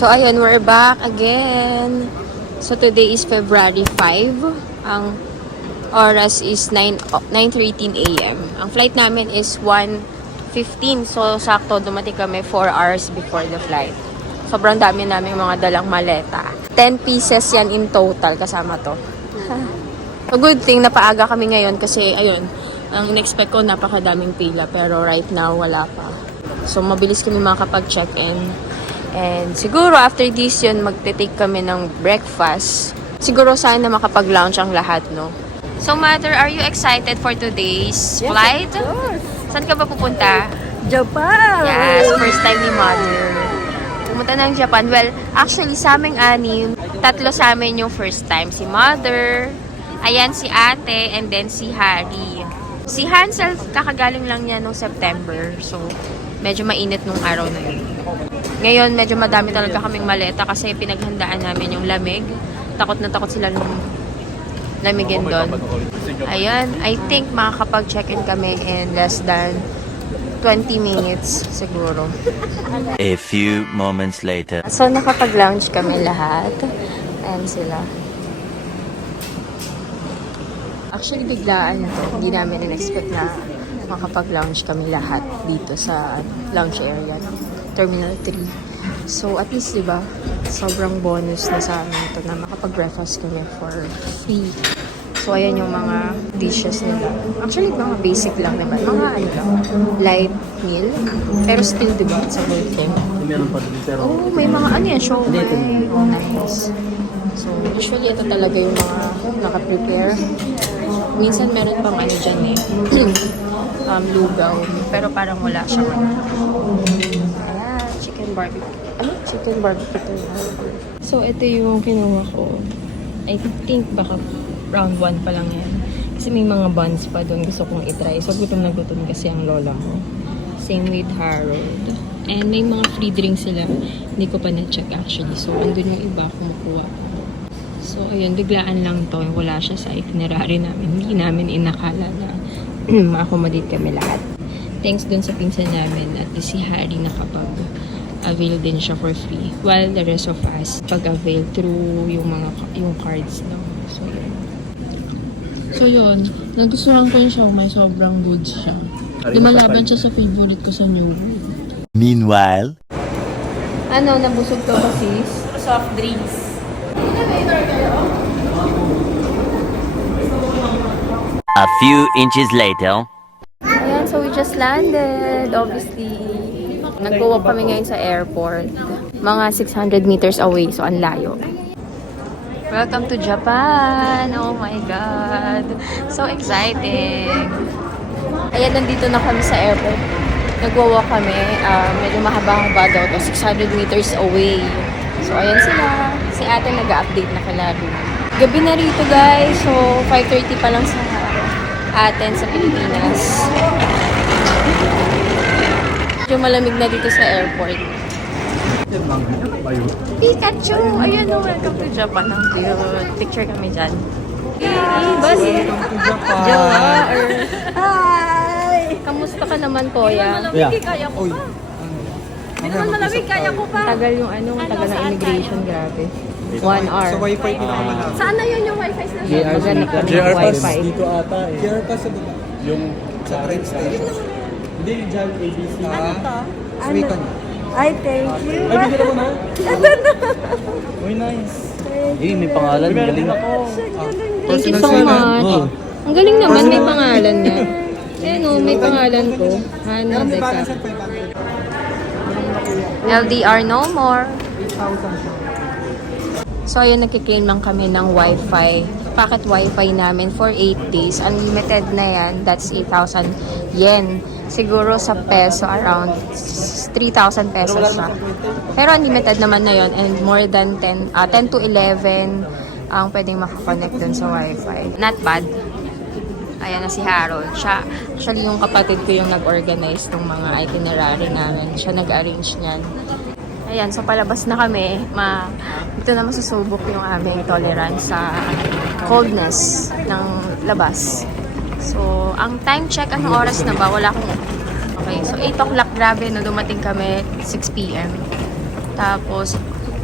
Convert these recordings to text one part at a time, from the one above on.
So, ayun, we're back again. So, today is February 5. Ang oras is 9:13 a.m. Ang flight namin is 1:15. So, sakto dumating kami 4 hours before the flight. Sobrang dami namin mga dalang maleta. 10 pieces yan in total kasama to. So, good thing napaaga kami ngayon kasi, ayun, ang in-expect ko napakadaming pila. Pero right now, wala pa. So, mabilis kami makapag-check-in. And siguro after this yun, magte-take kami ng breakfast. Siguro sana makapag-lounge ang lahat, no? So, Mother, are you excited for today's flight? Of course. Saan ka ba pupunta? Japan! Yes, first time ni Mother. Pumunta ng Japan. Well, actually, sa aming anim, 3 sa amin yung first time. Si Mother, ayan si Ate, and then si Harry. Si Hansel, kakagaling lang niya nung September. So, medyo mainit nung araw na yun. Ngayon, medyo madami talaga kaming maleta kasi pinaghandaan namin yung lamig. Takot na takot sila nung lamigin doon. Ayan, I think makakapag-check-in kami in less than 20 minutes siguro. A few moments later. So, nakapag-lounge kami lahat. Ayan sila. Actually, biglaan to. Hindi namin in-expect na makapag-lounge kami lahat dito sa lounge area. Terminal 3. So, at least, diba, sobrang bonus na sa amin ito na makapag-breakfast kami for free. So, ayan yung mga dishes nila. Actually, mga basic lang naman. Mga ano lang, light meal. Pero still, diba, it's a good thing. Oh, may mga ano yan, show. Oh, nice. So, usually, ito talaga yung mga naka-prepare. Minsan, meron pang ano dyan eh. Lugaw. Pero parang wala siya. Ayan, chicken barbecue. Ano? Chicken barbecue to. So, ito yung kinuha ko. I think baka round 1 pa lang yan. Kasi may mga buns pa doon gusto kong itry. So, gutom na gutom kasi ang lola ko. Same with Harold. And may mga free drinks sila. Hindi ko pa na-check actually. So, andun yung iba kumukuha ko. So, ayun, biglaan lang to. Wala siya sa itinerary namin. Hindi namin inakala na ma-accommodate kami lahat. Thanks dun sa pinsan namin at si Harry nakapag-avail din siya for free. While the rest of us pag-avail through yung cards, no? So, yun. So yun, nagustuhan ko yung siomai, sobrang good siya. Lumalaban siya sa favorite ko sa New World. Meanwhile, Ano, nabusog to kasi? Soft drinks. a few inches later. Ayan, so we just landed. Obviously, nag-walk kami ngayon sa airport. Mga 600 meters away, so ang layo. Welcome to Japan! Oh my God! So exciting! Ayan, nandito na kami sa airport. Nag-walk kami. Medyo mahaba-haba daw to. 600 meters away. So, ayan sila. Si ate nag-update na kila room. Gabi na rito, guys. So, 5:30 pa lang sa atin sa Pilipinas. Medyo malamig na dito sa airport. Pikachu! Ayan o, welcome to Japan. Ang cute. Picture kami dyan. Bas! Hi! Kamusta ka naman, Kuya? Malamig, kaya ko pa. Hindi naman malamig, kaya ko pa. Tagal yung tagal ng immigration, grabe. 1 hour. Sa wifi pinakamalapit. Saan na yun yung wifi na? Maghanap kami ng JR Pass wifi. dito ata eh. JR Pass sa baba. Yung sa train station. Hindi yung dyan ABC. Ano to? Sumikan. Ay, thank you. Ay, bigyan ako na. Ito na. Uy, nice. May pangalan, galing ako. Thank you so much. Ang galing naman, may pangalan niya. Ayan o, may pangalan ko. Hana Deca. LDR no more. So, ayun, nagkiklaim lang kami ng wifi. Packet wifi namin for 8 days. Unlimited na yan. That's 8,000 yen. Siguro sa peso, around 3,000 pesos siya. Pero unlimited naman na yon and more than 10 to 11 ang pwedeng makakonect dun sa wifi. Not bad. Ayan na si Harold. Siya, actually yung kapatid ko yung nag-organize ng mga itinerary namin. Siya nag-arrange niyan. Ayan, so palabas na kami. Dito na masusubok yung aming tolerance sa coldness ng labas. So, ang time check, anong oras na ba? Wala akong... Okay, so 8 o'clock, grabe, no, dumating kami 6 p.m. Tapos,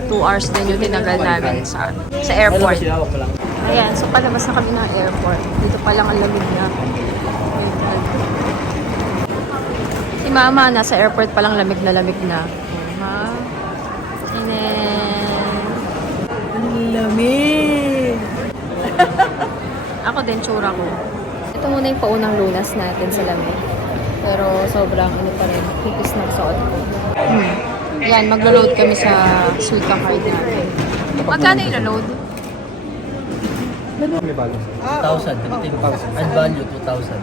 2 hours din yung tinagal namin sa airport. Ayan, so palabas na kami ng airport. Dito pa lang ang lamig na. Si Mama, nasa airport pa lang lamig na lamig na. Ha? And then... Lamig! Ako din, tsura ko. Ito muna yung paunang lunas natin sa lamig. Pero sobrang ano pa rin, hipis ng suot ko. Yan, maglo-load kami sa Suica card namin. Magkano ilo-load? May balance. 2,000. Add value, 2,000.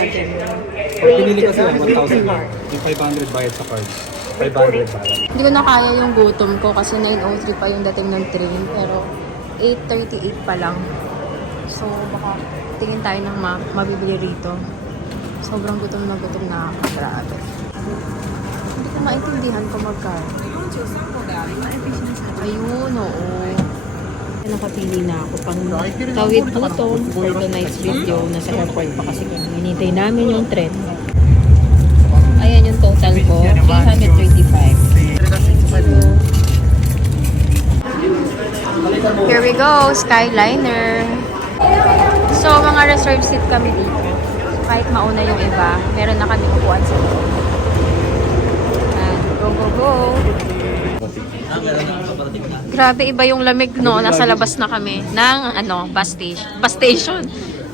Pag pinili kasi yung 1,000 yung 500 bayad sa cards. 500 balance. Hindi ko na kaya yung gutom ko kasi 9:03 pa yung dating ng train. Pero 8:38 pa lang. So baka tingin tayo ng mabibili rito. Sobrang gutom na ako. Grabe. Hindi ko maintindihan kung magkano. Ayun, oo. Nakapili na ako pang tawid gutom for tonight's video. Nasa airport pa kasi kami. Hinintay namin yung tren. Ayan yung total ko. 335. Here we go, Skyliner. So, mga reserved seat kami dito. Kahit mauna yung iba, meron na kami upuan sa loob. And go, go, go. Grabe, iba yung lamig, no? Nasa labas na kami ng, bus station.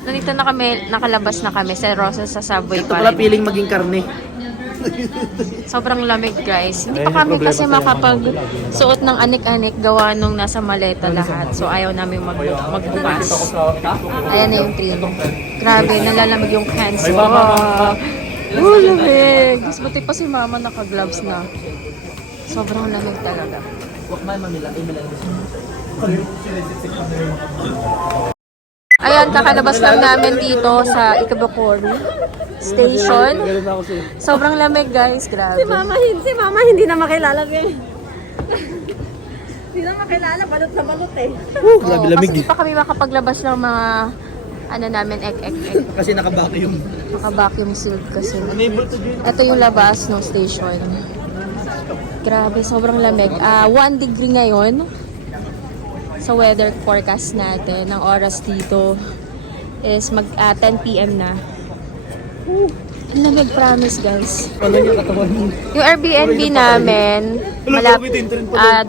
Nandito na kami, nakalabas na kami sa Rosas sa subway pa rin. Piling maging karne. Sobrang lamig, guys. Hindi pa kami kasi makapag-suot ng anik-anik gawa nung nasa maleta lahat. So, ayaw namin magbukas. Ayan na yung train. Grabe, nalalamig yung hands. Oh, lamig. Mas buti pa si Mama naka-gloves na. Sobrang lamig talaga. Ayan, kakalabas lang namin dito sa Ikebukuro Station. Sobrang lamig, guys. Grabe. Si mama hindi na makilala eh. Hindi na makilala, balot na balot eh. Grabe lamig. Kasi di pa kami makapaglabas ng mga namin, ek. Kasi naka-vacuum. Naka-vacuum sealed kasi. Ito yung labas ng station. Grabe, sobrang lamig. 1 degree ngayon sa weather forecast natin. Ang oras dito is 10 p.m. na. Ang lamig, promise, guys. Yung Airbnb namin,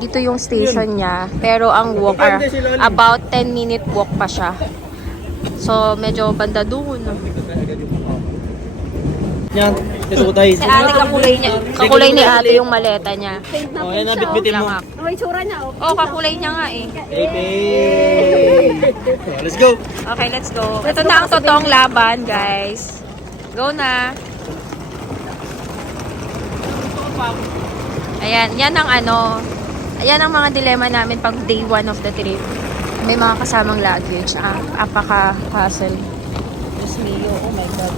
dito yung station niya. Pero ang walk, about 10-minute walk pa siya. So, medyo banda doon. Yan, ito tayo. Si ate, kakulay ni ate yung maleta niya. Oh, yan, nabitbitin mo. May tsura niya oh. Oh, kakulay niya nga eh. Let's go. Okay, let's go. Ito na ang totoong laban, guys. Go na. Ayan, yan ang ayan ang mga dilemma namin pag day 1 of the trip. May mga kasamang luggage. Apaka-hassle. Diyos mio, oh my God.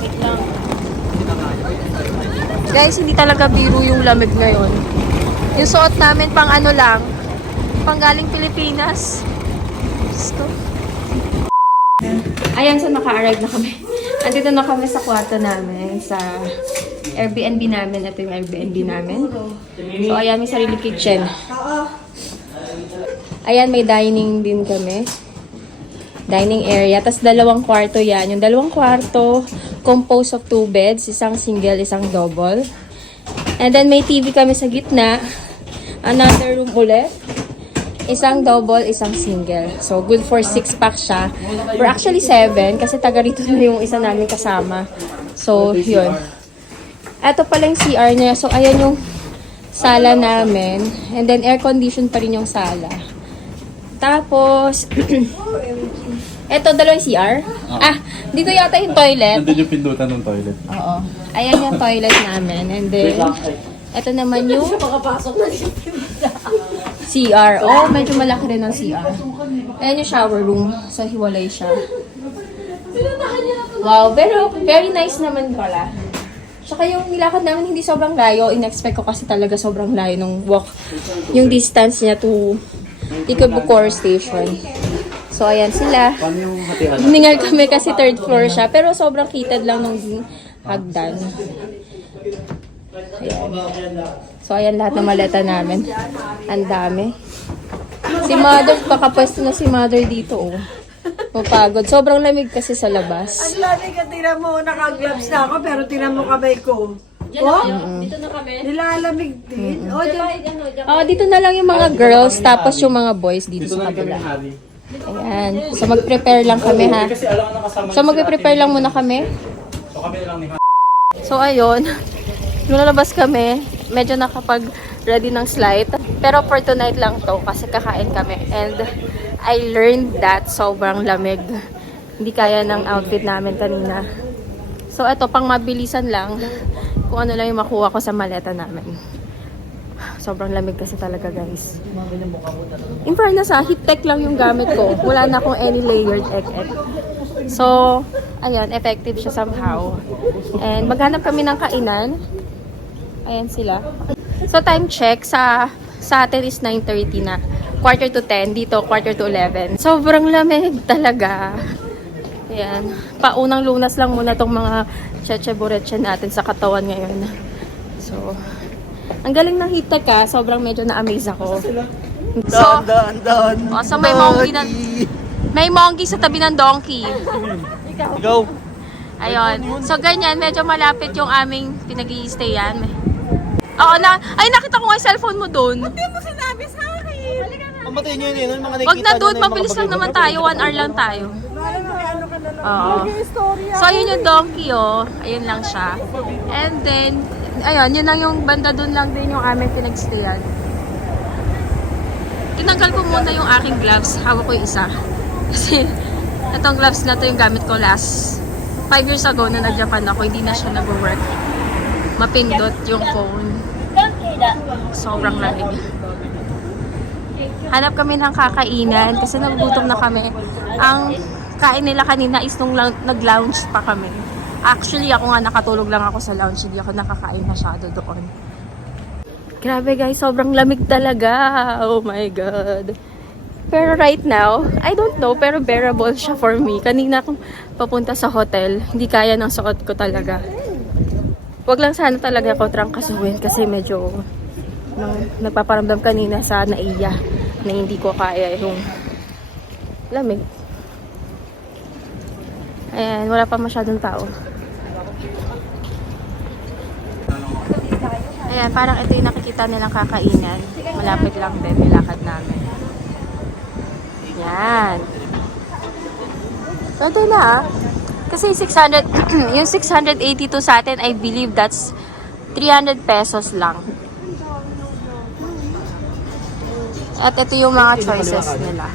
Wait lang. Guys, hindi talaga biro yung lamig ngayon. Yung suot namin pang lang, pang galing Pilipinas. Diyos ko. Ayan, so naka-arrive na kami. Andito na kami sa kwarto namin, sa Airbnb namin. Ito yung Airbnb namin. So, ayan, may sarili kitchen. Ayan, may dining din kami. Dining area. Tapos, 2 kwarto yan. Yung 2 kwarto, composed of 2 beds. Isang single, isang double. And then, may TV kami sa gitna. Another room ulit. Isang double, isang single. So, good for 6-pack siya. We're actually 7 kasi taga rito na yung isa namin kasama. So, yun. Ito pala yung CR niya. So, ayan yung sala namin. And then, air-condition pa rin yung sala. Tapos, ito, 2 CR. Dito yata yung toilet. Nandun yung pindutan ng toilet. Oo. Ayan yung toilet namin. And then, ito naman yung CR. Oh, medyo malaki rin ang CR. Ayan yung shower room. So, hiwalay siya. Wow, pero very nice naman pala. Tsaka yung nilakad namin hindi sobrang layo. In-expect ko kasi talaga sobrang layo nung walk. Yung distance niya to Ikebukuro Station. So, ayan sila. Hiningal kami kasi 3rd floor siya. Pero sobrang kitad lang ng hagdan. Ayan. So, ayan lahat ng maleta namin. Ang dami. Si Mother, pakapwesto na si Mother dito, oh. Mapagod. Sobrang lamig kasi sa labas. Ang lamig ka, tinan mo, naka-gloves na ako, pero tinan mo kamay ko. Oh, Dito na kami. nilalamig din. Oh, Oh, dito na lang yung mga girls, tapos yung mga boys dito sa kabila. Ayan. So, mag-prepare lang kami, ha? Kasi alam ko na kasama So, mag-prepare lang muna kami. So kami na lang ni So, ayun. Nalabas kami. Medyo nakapag-ready ng slide. Pero for tonight lang to kasi kakain kami. And I learned that sobrang lamig. Hindi kaya ng outfit namin kanina. So, eto, pang mabilisan lang. Kung ano lang yung makuha ko sa maleta namin. Sobrang lamig kasi talaga, guys. In fairness, heat tech lang yung gamit ko. Wala na akong any layered egg. So, ayan, effective siya somehow. And maghanap kami ng kainan. Ayan sila. So, time check sa atin is 9:30 na. Quarter to 10. Dito, quarter to 11. Sobrang lamig talaga. Ayan. Paunang lunas lang muna tong mga cheche-boreche natin sa katawan ngayon. So, ang galing ng heat tech ha. Sobrang medyo na-amaze ako. So, so may monkey na... May monkey sa tabi ng donkey. Go! Ayun. So, ganyan. Medyo malapit yung aming pinag-i-stayan. Oo na. Ay, nakita ko nga yung cellphone mo doon. Hindi mo sinabi sa akin. Pamatay nyo yun, yung mga Wag na doon. Mabilis lang naman tayo. 1 hour lang tayo. Ano ka na lang. Oo. So, ayun yung donkey, oh. Ayun lang siya. And then, ayun, yun lang yung banda doon lang din yung aming pinag-stayan. Tinanggal ko muna yung aking gloves. Hawak ko yung isa. Kasi, itong gloves na to yung gamit ko last 5 years ago na nag-Japan ako. Hindi na siya nag-work. Mapindot yung phone. Sobrang lamig. Hanap kami ng kakainan kasi nagugutom na kami. Ang kain nila kanina is nung nag-lounge pa kami. Actually, ako nga nakatulog lang ako sa lounge. Hindi ako nakakain masyado doon. Grabe guys, sobrang lamig talaga. Oh my God. Pero right now, I don't know, pero bearable siya for me. Kanina akong papunta sa hotel, hindi kaya ng suot ko talaga. Wag lang sana talaga ako trangkasuhin kasi medyo nagpaparamdam kanina sa naiya na hindi ko kaya yung lamig. Ayan, wala pa masyadong tao. Ayan, parang ito yung nakikita nilang kakainan. Malapit lang din, nilakad namin. Yan. Pwede na. Kasi 600, yung 682 sa atin, I believe that's 300 pesos lang. At ito yung mga choices nila.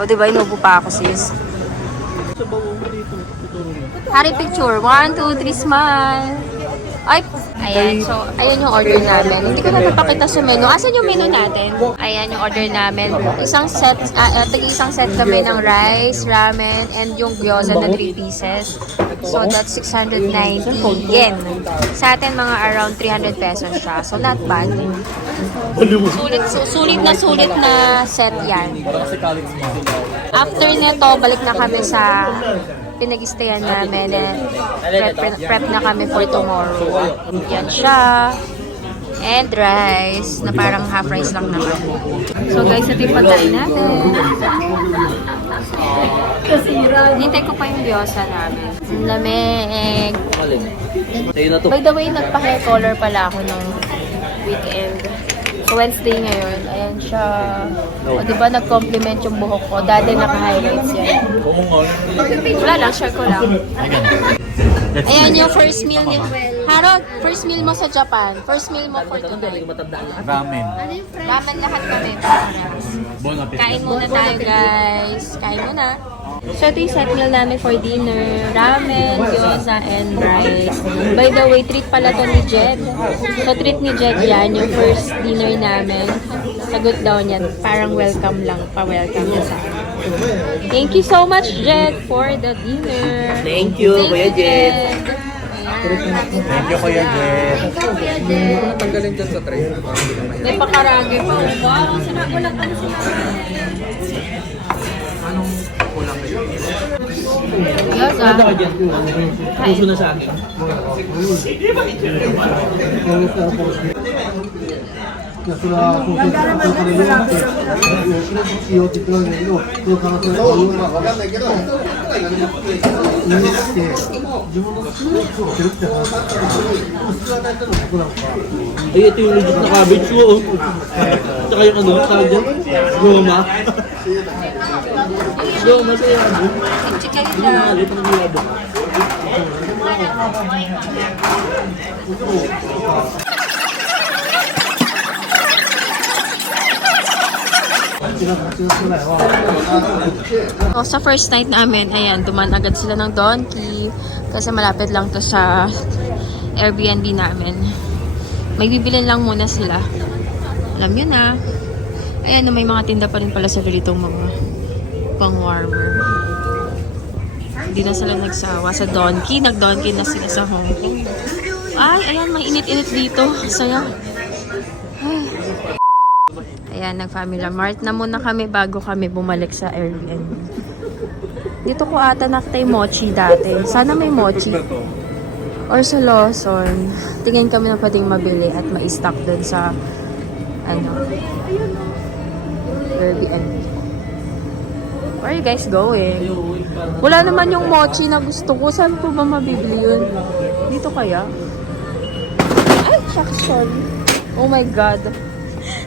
O, diba, inubo pa ako, sis. Hari picture. 1, 2, 3, smile. Ay, ayan. So, ayan yung order namin. Hindi ko na napakita sa menu. Asan yung menu natin? Ayan yung order namin. Isang set, isang set kami ng rice, ramen, and yung gyoza na 3 pieces. So, that's 690 yen. Sa atin, mga around 300 pesos siya. So, not bad. Sulit na set yan. After nito, balik na kami sa pinag-stayan namin and prep na kami for tomorrow. Yan siya. And rice, na parang half rice lang naman. So guys, ito yung pagkain natin. Hintay ko pa yung gyoza namin. Ang lamig. By the way, nagpa-hair color pala ako nung weekend. So Wednesday ngayon. Ayan siya. O diba, nag-compliment yung buhok ko. Dati naka-highlights yan. Wala lang, share ko lang. Ayan yung first meal niyo. Harold, first meal mo sa Japan. First meal mo for tonight. Ramen. Ramen lahat kami. Parehas. Kain muna tayo, guys. Kain muna. So, ito yung set meal namin for dinner. Ramen, gyoza, and rice. By the way, treat pala to ni Jed. So, treat ni Jed yan, yung first dinner namin. Sagot daw niya, parang welcome lang. Pa-welcome niya sa akin. Thank you so much, Jed, for the dinner. Thank you, Kuya Jed. Thank you, Kuya Jed. Natanggalin dyan sa tray. May pakarage pa. Wow, sarap ko lang ano sinabi. Anong kulang kayo? Yes, isa. Puso na sa akin. Ganda naman yun, malapit lang siya. Ay, ito yung legit na cabbage ko. Oh. Tsaka yung ano, tawag dyan? Goma. Goma sa yabo. Ito ng yabo. Sa first night namin, ayan, duman agad sila ng donkey kasi malapit lang to sa Airbnb namin. May bibilin lang muna sila. Alam nyo na. Ayan, may mga tinda pa rin pala sa itong mga pang-warmer. Hindi na sila nagsawa sa donkey. Nag-donkey na sila sa Hong Kong. Ay, ayan, may init-init dito. Saya. Ay. Ayan, nag-Family Mart na muna kami bago kami bumalik sa Airbnb. Dito ko ata nakita yung mochi dati. Sana may mochi. Or sa Lawson. Tingin kami na pwedeng mabili at ma-stock dun sa Airbnb. Where are you guys going? Wala naman yung mochi na gusto ko. Saan ko ba mabibili yun? Dito kaya? Ay, shucks, sorry. Oh my God.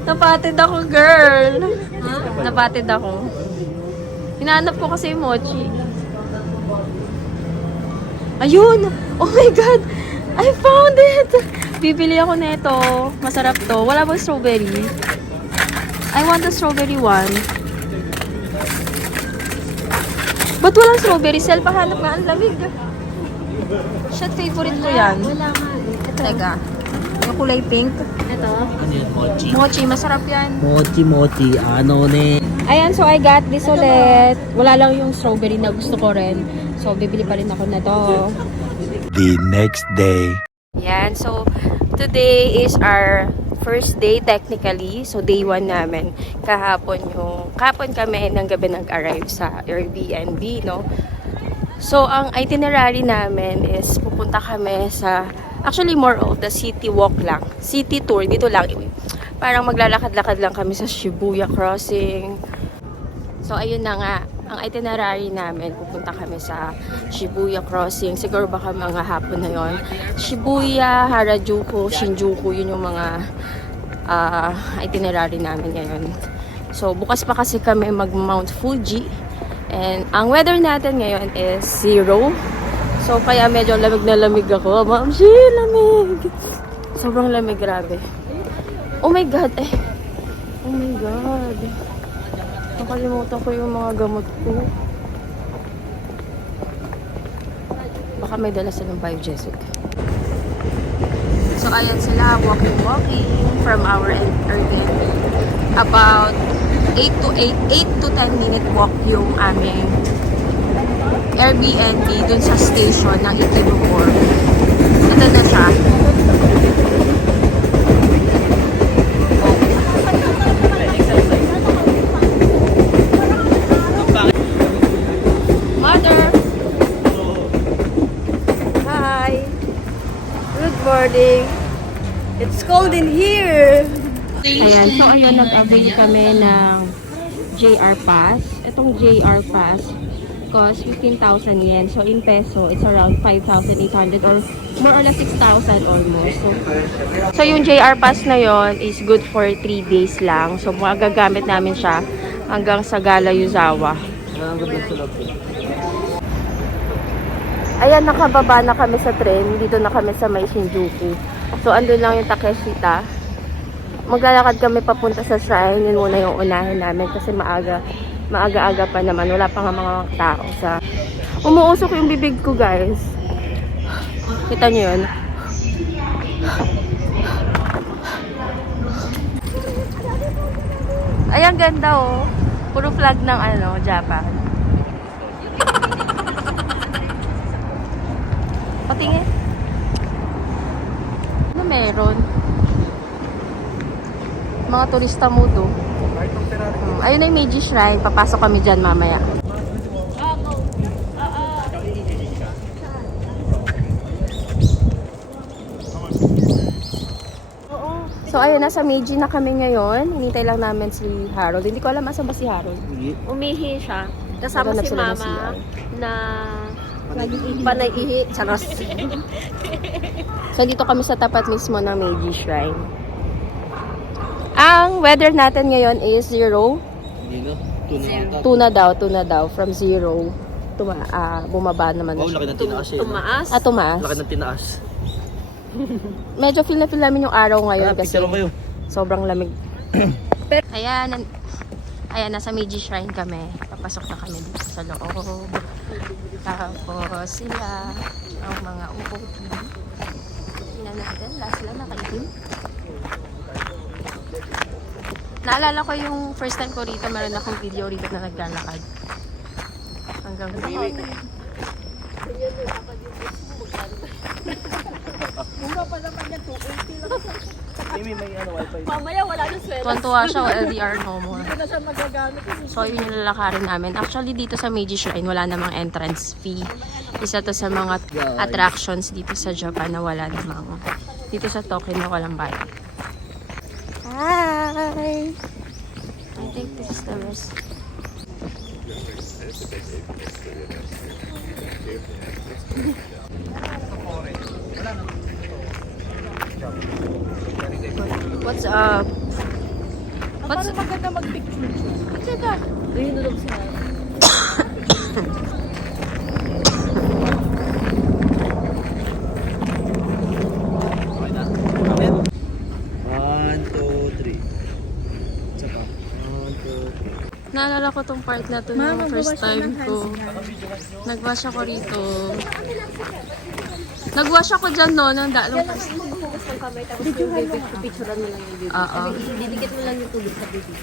Napatid ako, girl. Napatid ako. Hinahanap ko kasi yung mochi. Ayun! Oh my God! I found it! Bibili ako nito. Masarap to. Wala bang strawberry? I want the strawberry one. Ba't walang strawberry? Sel, pahanap nga. Ang lamig. Shit, favorite ko yan. Wala nga. Teka. Yung kulay pink. Ito. Ano yun? Mochi. Mochi, masarap yan. Mochi. Ano ne? Ayan, so I got this ulit. Wala lang yung strawberry na gusto ko rin. So, bibili pa rin ako na to. The next day. Yan, so today is our first day technically. So, day 1 namin. Kahapon kami ng gabi nag-arrive sa Airbnb, no? So, ang itinerary namin is pupunta kami sa, actually more of the city walk lang. City tour, dito lang. Parang maglalakad-lakad lang kami sa Shibuya Crossing. So, ayun na nga. Ang itinerary namin, pupunta kami sa Shibuya Crossing. Siguro baka mga hapon na yon. Shibuya, Harajuku, Shinjuku, yun yung mga itinerary namin ngayon. So, bukas pa kasi kami mag-Mount Fuji. And ang weather natin ngayon is 0. So, kaya medyo lamig na lamig ako. Ma'am, lamig! Sobrang lamig, grabe. Oh my God! Oh my God! Nakalimutan ko yung mga gamot ko. Baka may dala silang Biogesic. So, ayan sila, walking from our Airbnb. About 8 to 10 minute walk yung aming Airbnb dun sa station ng Itinupor. Ito na siya. Mother! Hi! Good morning! It's cold in here! Ayan, so ayun, nag-avail kami ng JR Pass. Itong JR Pass cost 15,000 yen. So in peso, it's around 5,800 or more or less 6,000 almost. So yung JR Pass na yon is good for 3 days lang. So magagamit namin siya hanggang sa Gala Yuzawa. Ayan, nakababa na kami sa train. Dito na kami sa may Shinjuku. So andun lang yung Takeshita. Maglalakad kami papunta sa shrine. Yun muna yung unahin namin kasi maaga-aga pa naman. Wala pa nga mga tao sa... Umuusok yung bibig ko, guys. Kita nyo yun? Ay, ang ganda, oh. Puro flag ng Japan. Patingin. Ano meron? Mga turista mo to. Ayun na yung Meiji Shrine. Papasok kami dyan mamaya. So, ayun, nasa Meiji na kami ngayon. Hinintay lang namin si Harold. Hindi ko alam asan ba si Harold. Umihi siya. Kasama Naghanap si sila ng mama CR. na panay-ihi. Charos. So, dito kami sa tapat mismo ng Meiji Shrine. Ang weather natin ngayon is 0. Hindi na. Tuna. Tuna daw. From 0. Bumaba naman na Wow, siya. laki ng tinaas eh. Tumaas. Tumaas. Laki ng tinaas. Medyo feel na feel namin yung araw ngayon kasi Picture mo kayo. sobrang lamig. Ayan, nasa Meiji Shrine kami. Papasok na kami dito sa loob. Tapos sila, ang mga UOT. Tingnan natin, lahat sila nakaitim. Naalala ko yung first time ko rito, meron akong video rito na naglalakad. Hanggang doon. Mamaya wala na swela. Tuwan-tuwa siya, LDR no more. Hindi na siya magagamit. So, yun yung lalakarin namin. Actually, dito sa Meiji Shrine, wala namang entrance fee. Isa to sa mga attractions dito sa Japan na wala namang. Dito sa Tokyo na walang bayad. Hi! I think this is the rest. What's up? What's Maganda mag-picture. Teka. Hinulog sa... One, two, three. Tsaka. One, two, three. Naalala ko tong part na to yung first time ko. Nag-wash ako rito. Nag-wash ako dyan no, nung first time. Hugas ng kamay, tapos yung baby, picturean mo lang yung baby. Oo. Didikit mo lang yung tubig sa baby.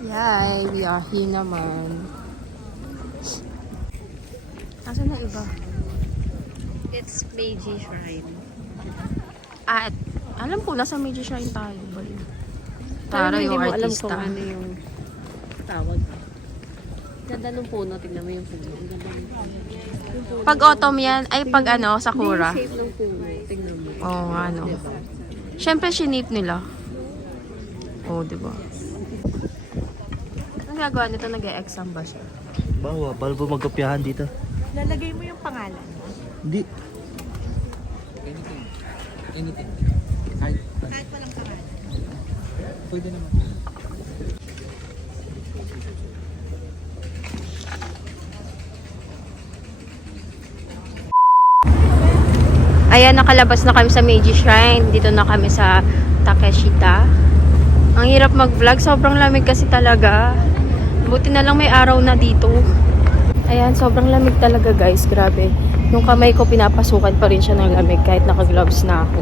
Yay, biyahe naman. Nasaan na iba? It's Meiji Shrine. Alam ko, nasa Meiji Shrine tayo. Bali. Tara Tara yung Hindi mo alam artista. kung ano yung tawag. Ganda ng puno. Tingnan mo yung puno. Ang ganda ng puno. Pag autumn yan, ay pag ano, sakura. Shape ng puno. Tingnan mo. Oo nga, no. Siyempre, shinip nila. Oo, diba? Ang gagawa nito, nag-e-exam ba siya? Bawa, bawal po magkopyahan dito. Lalagay mo yung pangalan. Hindi. Anything. Kahit walang pangalan. Pwede naman. Ayan, nakalabas na kami sa Meiji Shrine. Dito na kami sa Takeshita. Ang hirap mag-vlog. Sobrang lamig kasi talaga. Buti na lang may araw na dito. Ayan, sobrang lamig talaga guys. Grabe. Yung kamay ko, pinapasukan pa rin siya ng lamig kahit naka-gloves na ako.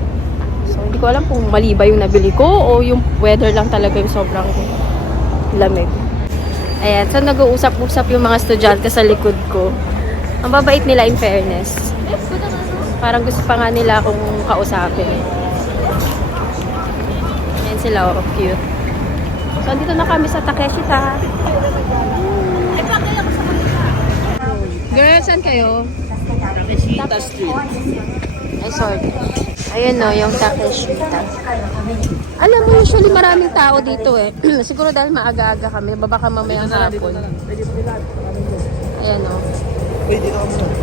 So, hindi ko alam kung mali ba yung nabili ko o yung weather lang talaga yung sobrang lamig. Ayan, so nag-uusap-usap yung mga estudyante sa likod ko. Ang babait nila in fairness. Parang gusto pa nga nila akong kausapin. Ayan sila, oh, cute. So, dito na kami sa Takeshita. Girl, saan kayo? Takeshita Street. Ay, sorry. Ayun no, yung Takeshita. Alam mo, usually maraming tao dito eh. Siguro dahil maaga-aga kami. Baba ka mamayang hapon. Ayan o.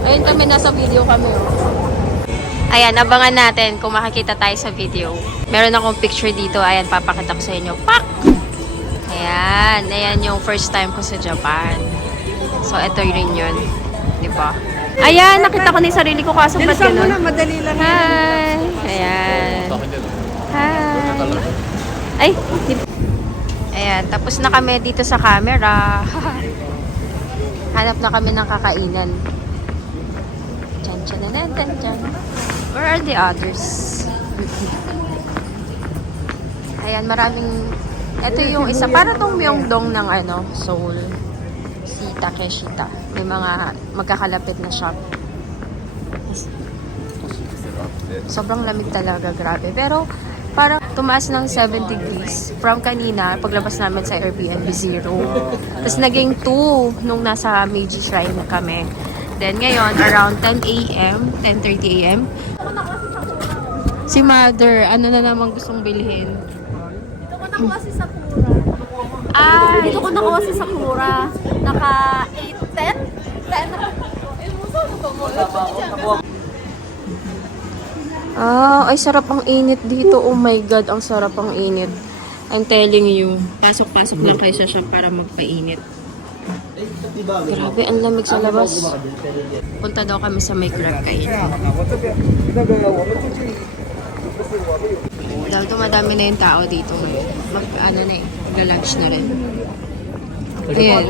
Ayun kami, nasa video kami o. Ayan, abangan natin kung makikita tayo sa video. Meron akong picture dito. Ayan, papakita ko sa inyo. Pak! Ayan, ayan yung first time ko sa Japan. So, ito rin yun. Diba? Ayan, nakita ko na yung sarili ko kaso ba't Bilisan mo na, ganun? madali lang. Hi! Ayan. Hi! Ay! Ayan, tapos na kami dito sa camera. Hanap na kami ng kakainan. Chan, chan, chan, chan, chan. Where are the others? Ayan, maraming... Ito yung isa. Para tong Myeongdong ng Seoul. Si Takeshita. May mga magkakalapit na shop. Sobrang lamig talaga, grabe. Pero parang tumaas ng 7 degrees. From kanina, paglabas namin sa Airbnb, 0. Tapos naging 2 nung nasa Meiji Shrine na kami. Then ngayon, around 10 a.m., 10:30 a.m. Si Mother, ano na naman gustong bilhin? Dito ko nakuha si Sakura. Dito ko nakuha si Sakura. Naka 8, 10? 10? Ay sarap ang init dito. Oh my God, ang sarap ang init. I'm telling you, pasok-pasok lang kayo sa shop para magpainit. Grabe, ang lamig sa labas. Punta daw kami sa may crab kain. Dahil madami na yung tao dito ngayon. Mag-lunch na rin. Ayan.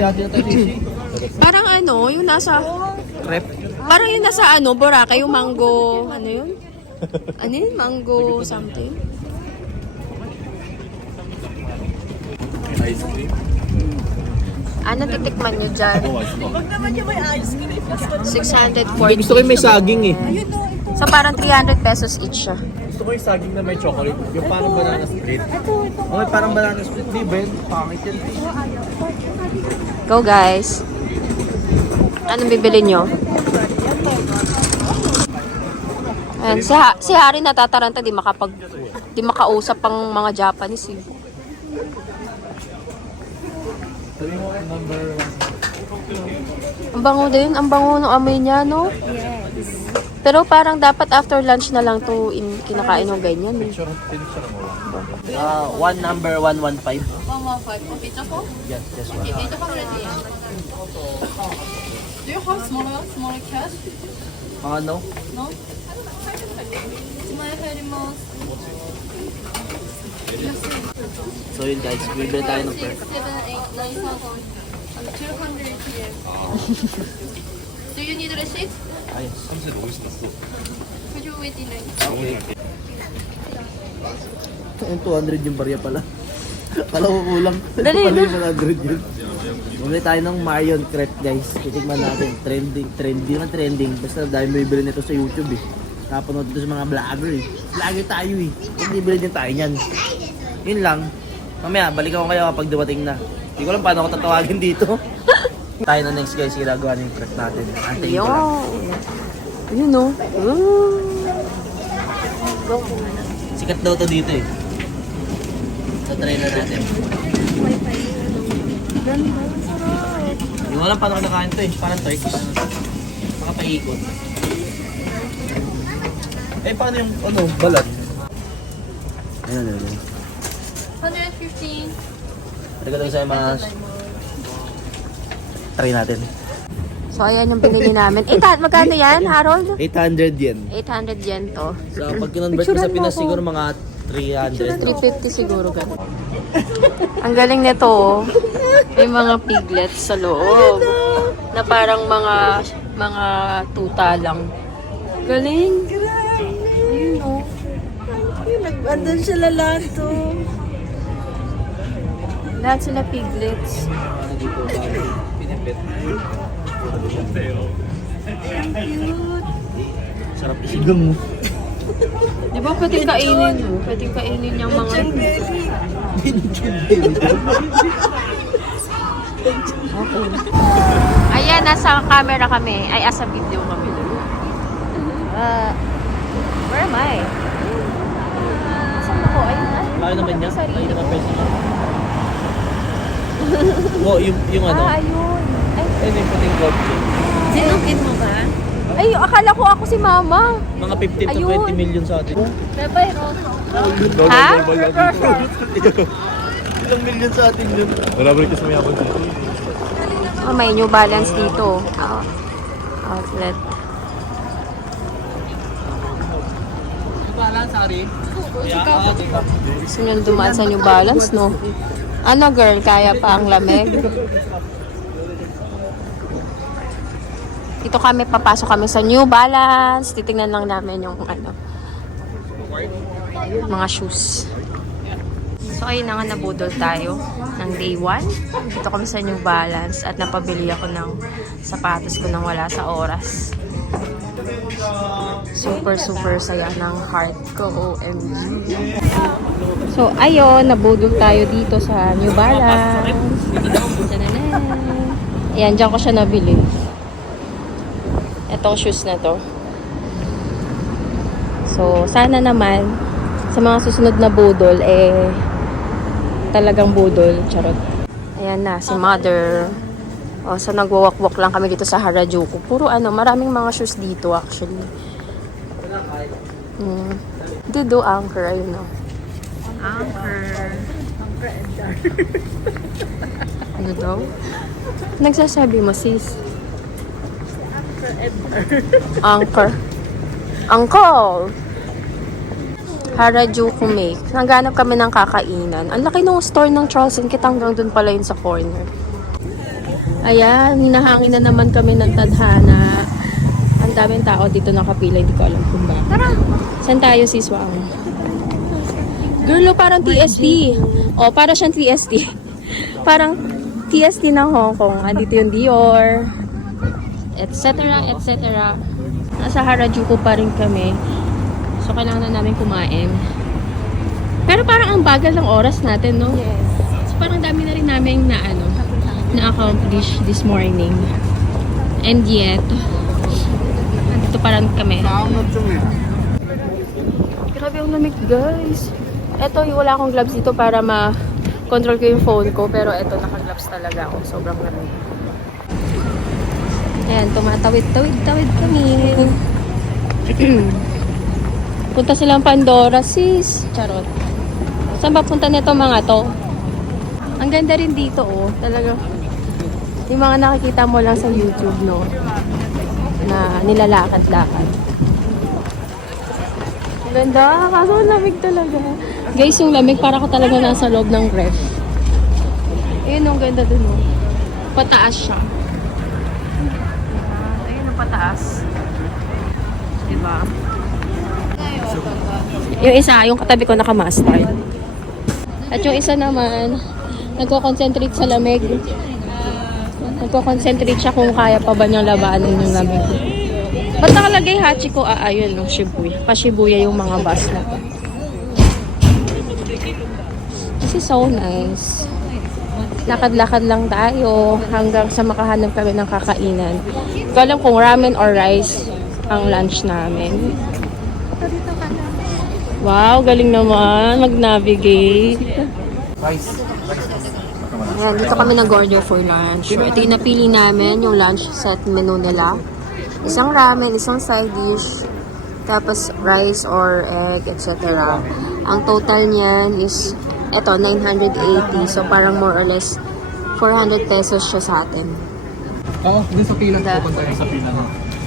Parang yung nasa... Rep. Parang yung nasa Boracay, yung mango... Ano yun? Ano yun? Mango something? Ice cream. Ano titikman nyo dyan? 640. Gusto ko yung may saging eh. So parang 300 pesos each siya. Gusto ko yung saging na may chocolate. Yung parang banana split. Okay, parang banana split. Di ba yun? Pangit yan. Go guys! Anong bibili nyo? Ayan, si Harry natataranta, di makausap ang mga Japanese eh. Ang bango din, ang bango ng amoy niya, no? Yes. Pero parang dapat after lunch na lang to kinakain ng ganyan eh. One number 115. 115. Okay, Choco? Yes, yes, one. Okay, Choco ready. Do you have smaller cash? No? No? 1万円入ります。 So yun guys, bibili tayo ng 6, perk. 7, 8, 9,000. 200 yen. Do you need receipt? Ayos. Could you wait in line? Okay. Yung 200 yung barya pala. Kala ko kulang. Dali Pala na. yung 100 yun. Bumili tayo ng Marion crepe guys. Titigman natin. Trending. Basta dahil may bibili nito sa YouTube eh. Napanood dito sa mga vlogger eh. Vlogger tayo eh. Kung bibili din tayo niyan. Yun lang. Mamaya, balik ako kayo kapag dumating na. Hindi ko alam paano ako tatawagin dito. Tayo na next guys, ginagawa na yung crepe natin. Antayin ko lang. Yun no? Sikat daw to dito eh. So try na natin. Hindi ko alam paano kinakain to eh. Parang Turkish. Nakapaikot. Eh paano yung balat? Ayan. 115. Nagkataon sa'yo mga... Try natin. So ayan yung binili namin. Magkano yan, Harold? 800 yen. 800 yen to. So pag kinonvert ko sa Pinas siguro mga 300. 350 siguro ganun. Ang galing nito oh. May mga piglets sa loob. Na parang mga tuta lang. Galing. Ayun oh. Andun sila lahat to. Lahat sila piglets. Pinipit. Sarap isigang mo. Di ba pwedeng kainin mo? Pwedeng kainin yung mga... Ayan, nasa camera kami. Ay, asa video kami. Where am I? Saan ako? Ayun na. Kaya naman niya. Kaya naman pwede niya. Oh, yung ano. Ayun. Ay, Ayun yung puting coffee. Sinukit mo ba? ay, akala ko ako si Mama. Mga 15 to Ayun. 20 million sa atin. Bye-bye, Ron. Ha? Ilang million sa atin yun? Wala ba rin kasi may abang dito? Oh, may New Balance dito. Outlet. Balance, Ari. Gusto nyo dumaan sa New Balance, no? Ano, girl? Kaya pa ang lamig? Dito kami, papasok kami sa New Balance. Titingnan lang namin yung mga shoes. So ayun na nga, nabudol tayo ng day 1. Dito kami sa New Balance at napabili ako ng sapatos ko nang wala sa oras. Super saya ng heart ko, OMG. So ayun, nabudol tayo dito sa New Balance. Ayan, dyan ko siya nabili. Itong shoes na to. So sana naman sa mga susunod na budol, talagang budol. Charot. Ayan na, si Mother. O, so nagwawak-walk lang kami dito sa Harajuku. Puro maraming mga shoes dito actually. Dido Anchor, ayun o. Anchor. Ano daw? Nagsasabi mo, sis? Anchor. Uncle! Harajuku Make. Naghanap kami ng kakainan. Ang laki ng store ng Charles & Kit, hanggang dun pala yun sa corner. Ayan, hinahangin na naman kami ng tadhana. Ang daming tao dito nakapila, hindi ko alam kung ba. Tara! Saan tayo, sis Wang? Girl, parang TST. O, para siyang TST. Parang TST ng Hong Kong. Andito yung Dior. Etc. Nasa Harajuku pa rin kami. So, kailangan na namin kumain. Pero parang ang bagal ng oras natin, no? Yes. So, parang dami na rin namin na-accomplish this morning. And yet, dito pa rin kami. Grabe ang lamig, guys. Eto, wala akong gloves dito para ma-control ko yung phone ko. Pero eto, naka-gloves talaga ako. Sobrang lamig. Ayan, tumatawid kami. Punta silang Pandora, sis. Charot. Saan ba punta nito mga to? Ang ganda rin dito, oh. Talaga. Yung mga nakikita mo lang sa YouTube, no? Na nilalakad-lakad. Ang ganda. Kaso ang lamig talaga. Guys, yung lamig para ko talaga nasa loob ng ref. Ayun, ang ganda dun, oh. Pataas siya. Ayun, ang pataas. Diba? Yung isa, yung katabi ko naka-mustard. At yung isa naman, nagko-concentrate sa lamig. Nagko-concentrate siya kung kaya pa ba niyang labanan yung lamig. Ba't nakalagay Hachiko? Ayun, no, Shibuya. Pa-Shibuya yung mga bus na to. This is so nice. Lakad-lakad lang tayo hanggang sa makahanap kami ng kakainan. Hindi ko alam kung ramen or rice ang lunch namin. Wow, galing naman mag-navigate. Ayan, dito kami nag-order for lunch. Ito yung napili namin, yung lunch set menu nila. Isang ramen, isang side dish, tapos rice or egg, etc. Ang total niyan is, eto, 980. So, parang more or less 400 pesos siya sa atin. Oo, dun sa pila. Pupunta yun sa pila.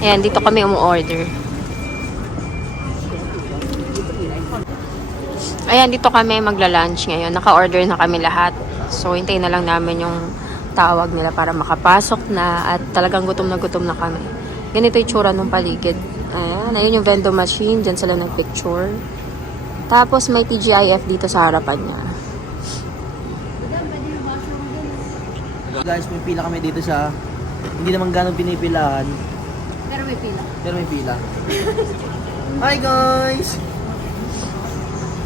Ayan, dito kami umu-order. Ayan, dito kami magla-lunch ngayon. Naka-order na kami lahat. So, hintayin na lang namin yung tawag nila para makapasok na at talagang gutom na kami. Ganito yung tsura ng paligid. Ayan, ayun yung vending machine. Diyan sila nag-picture. Tapos, may TGIF dito sa harapan niya. Guys, may pila kami dito sa... Hindi naman ganun pinipilahan. Pero may pila. Hi guys!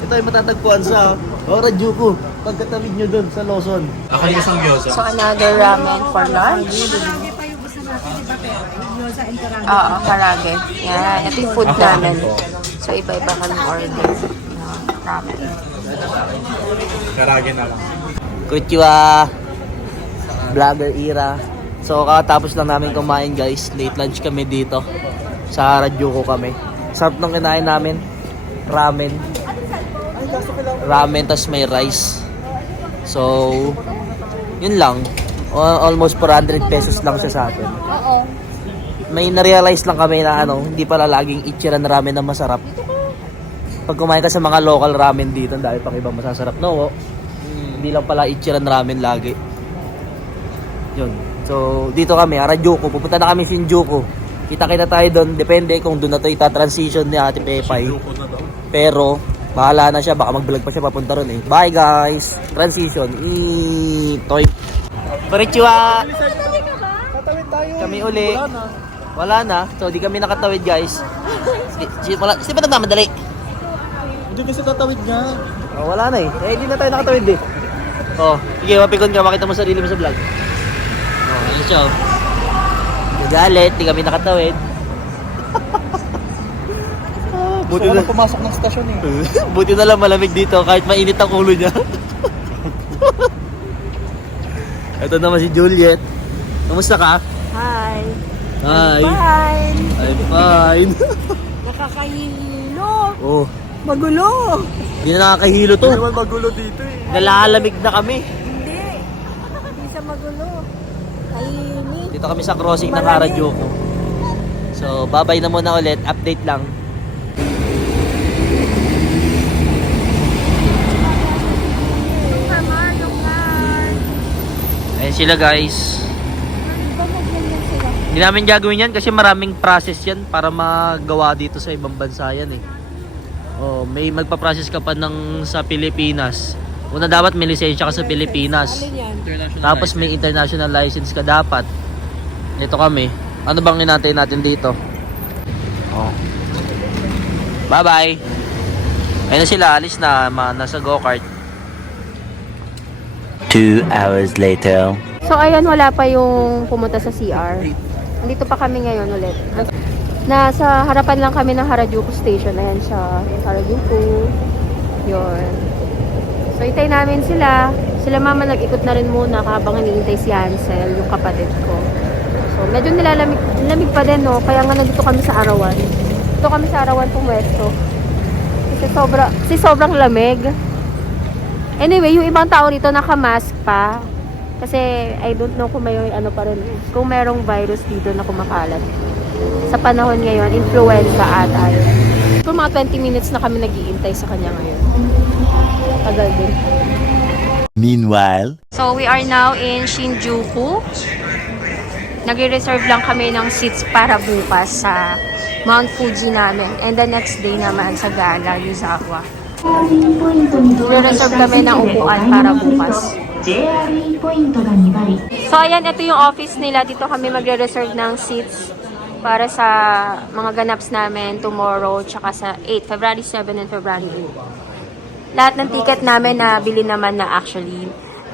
Ito ay matatagpuan sa Harajuku. Pagkatawid nyo dun sa Lawson. So, another ramen for lunch. Oo, karage. Yan, ito yung food namin. So, iba-iba kami order. Ramen. Karage na lang. Konnichiwa! Vlogger Ira. So, kakatapos lang namin kumain guys. Late lunch kami dito. Sa Harajuku kami. Sarap nung kinain namin. Ramen. Ramen, tas may rice. So, yun lang. Almost 400 pesos lang siya sa atin. Oo. May na-realize lang kami na hindi pala laging Ichiran ramen na masarap. Pag kumain ka sa mga local ramen dito, dahil pang ibang masasarap. No, hindi lang pala Ichiran ramen lagi. Yun. So, dito kami, Harajuku. Pupunta na kami Shinjuku. Kita-kita tayo doon. Depende kung doon na ito itatransition ni Ate Pepay. Pero, Bahala na siya, baka mag-vlog pa siya papunta ron eh. Bye guys! Transition. Toy. Konnichiwa! Tatawid tayo. Kami uli. Wala na. So, di kami nakatawid guys. Sige ba nagmamadali? Hindi kasi tatawid nga. Oh, wala na eh. Eh, di na tayo nakatawid eh. Oh, sige, mapikon ka. Makita mo sarili mo sa vlog. Oh, ayun siya. Nagalit, di kami nakatawid. Buti Gusto ko na, na pumasok ng stasyon eh. buti na lang malamig dito kahit mainit ang ulo niya. Ito naman si Juliet. Kamusta ka? Hi. Hi. Fine. I'm fine. Nakakahilo. Oh, Magulo. hindi na nakakahilo to. Naman magulo dito eh. Nalalamig na kami. Hindi. Hindi siya magulo. Tahimik. Dito kami sa crossing ng Malamig. Harajuku. So, babay na muna ulit. Update lang. Ayan sila guys. Hindi namin gagawin yan kasi maraming process yan para magawa dito sa ibang bansa yan eh. Oh, may magpa-process ka pa ng sa Pilipinas. Una dapat may lisensya ka sa Pilipinas. Tapos may international license ka dapat. Ito kami. Ano bang hinantay natin dito? Oh. Bye-bye. Ayun na sila, alis na, nasa go-kart. 2 hours later. So ayan, wala pa yung pumunta sa CR. Nandito pa kami ngayon ulit. Nasa harapan lang kami ng Harajuku Station. Ayan siya, Harajuku. Yun. So itay namin sila. Sila mama nag-ikot na rin muna habang hinihintay si Hansel, yung kapatid ko. So medyo nilalamig pa din, no? Kaya nga nandito kami sa Arawan. Dito kami sa Arawan pumwesto. Kasi sobrang lamig. Anyway, yung ibang tao dito naka-mask pa. Kasi I don't know kung may ano pa rin. Kung merong virus dito na kumakalat. Sa panahon ngayon, influenza ata yun. Kung mga 20 minutes na kami nag-iintay sa kanya ngayon. Tagal din. Meanwhile, So we are now in Shinjuku. Nag-reserve lang kami ng seats para bukas sa Mount Fuji namin. And the next day naman sa Gala, Yuzawa. Nag-reserve kami ng upuan para bukas. So ayan, ito yung office nila. Dito kami magre-reserve ng seats para sa mga ganaps namin tomorrow tsaka sa 8, February 7 and February 8. Lahat ng ticket namin na bili naman na actually.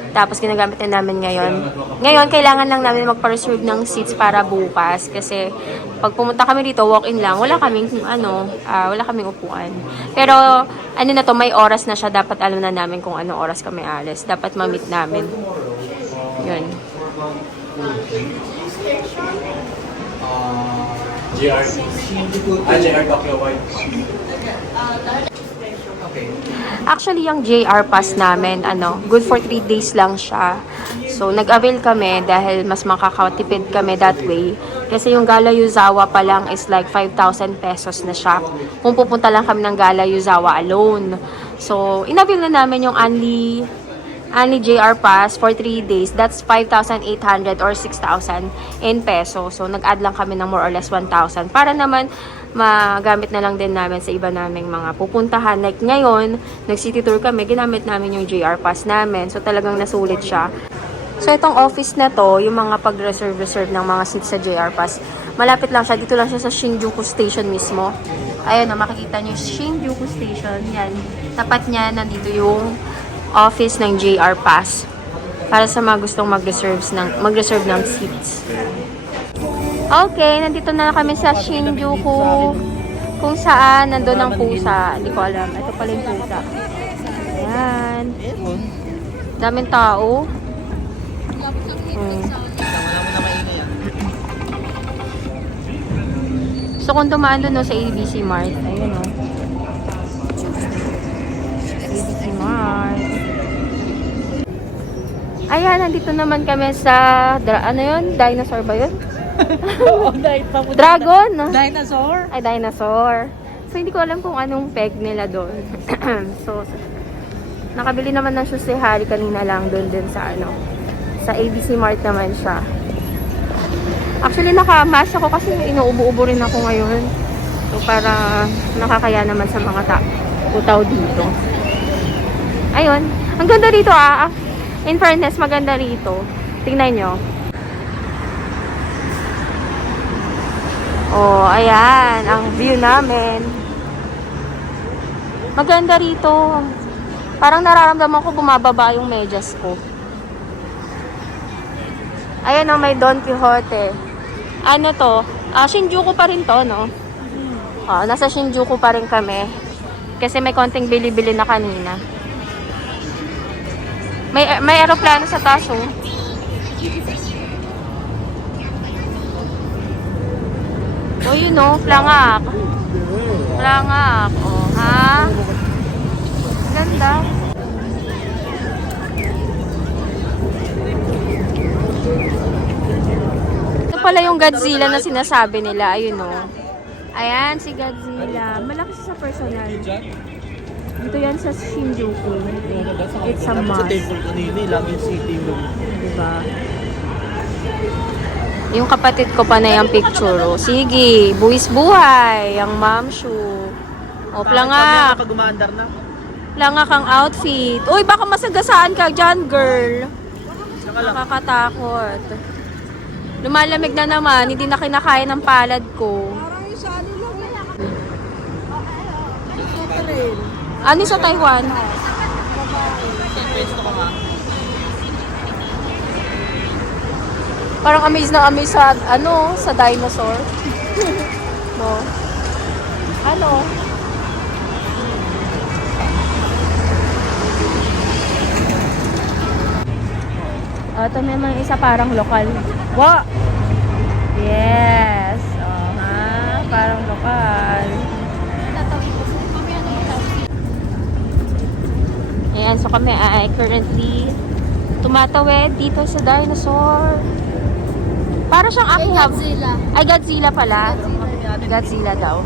Tapos ginagamit na namin ngayon. Ngayon, kailangan lang namin magpa-reserve ng seats para bukas. Kasi pag pumunta kami dito, walk-in lang. Wala kaming upuan. Pero, ano na to, may oras na siya. Dapat alam na namin kung anong oras kami alis. Dapat ma-meet namin. Yun. JR Baklaway. Actually, yung JR pass namin, good for 3 days lang siya. So, nag-avail kami dahil mas makakatipid kami that way. Kasi yung Gala Yuzawa pa lang is like 5,000 pesos na siya. Kung pupunta lang kami ng Gala Yuzawa alone. So, in-avail na namin yung only JR pass for 3 days. That's 5,800 or 6,000 in peso. So, nag-add lang kami ng more or less 1,000 para naman magamit na lang din namin sa iba naming mga pupuntahan. Like ngayon, nag-city tour kami, ginamit namin yung JR pass namin. So talagang nasulit siya. So itong office na to, yung mga pag-reserve ng mga seats sa JR pass, malapit lang siya. Dito lang siya sa Shinjuku Station mismo. Ayun na, makikita nyo Shinjuku Station. Yan. Tapat niya, nandito yung office ng JR pass. Para sa mga gustong mag-reserve ng seats. Okay, nandito na kami sa Shinjuku. Kung saan, nandun ang pusa. Hindi ko alam. Ito pala yung pusa. Ayan. Daming tao. So, kung dumaan doon sa ABC Mart. Ayun o. ABC Mart. Ayan, nandito naman kami sa, ano yun? Dinosaur ba yun? Dragon? Dinosaur? Ay, dinosaur. So, hindi ko alam kung anong peg nila doon. So, nakabili naman ng shoes si Harry kanina lang doon din sa sa ABC Mart naman siya. Actually, naka-mask ako kasi inuubo-ubo rin ako ngayon. So, para nakakaya naman sa mga Putaw dito. Ayun. Ang ganda rito ah. In fairness, maganda rito. Tingnan nyo. Oh, ayan. Ang view namin. Maganda rito. Parang nararamdaman ko bumababa yung medyas ko. Ayan o, may Don Quixote. Ano to? Shinjuku pa rin to, no? Nasa Shinjuku pa rin kami. Kasi may konting bili-bili na kanina. May aeroplano sa taas, oh. Oh, yun, oh. Plangak. Plangak. Oh, ha? Ganda. Ito pala yung Godzilla na sinasabi nila. Ayun, oh. Ayan, si Godzilla. Malaki siya sa personal. Dito yan sa Shinjuku. It's a Sa must. temple kanina, laging city yung Diba? Yung kapatid ko pa na yung picture. Oh. Sige, buwis buhay. Ang mom shoe. O, plangak. Pag umaandar na. Plangak ang outfit. Uy, baka masagasaan ka dyan, girl. Nakakatakot. Lumalamig na naman. Hindi na kinakain ng palad ko. Ano sa Taiwan? Parang amaze na amaze sa, sa dinosaur. No? Ano? Ito naman isa parang lokal. Wa! Yes! Parang lokal. Ayan, so kami ay currently tumatawid dito sa dinosaur. Para siyang Godzilla. Ay, Godzilla pala. Godzilla daw.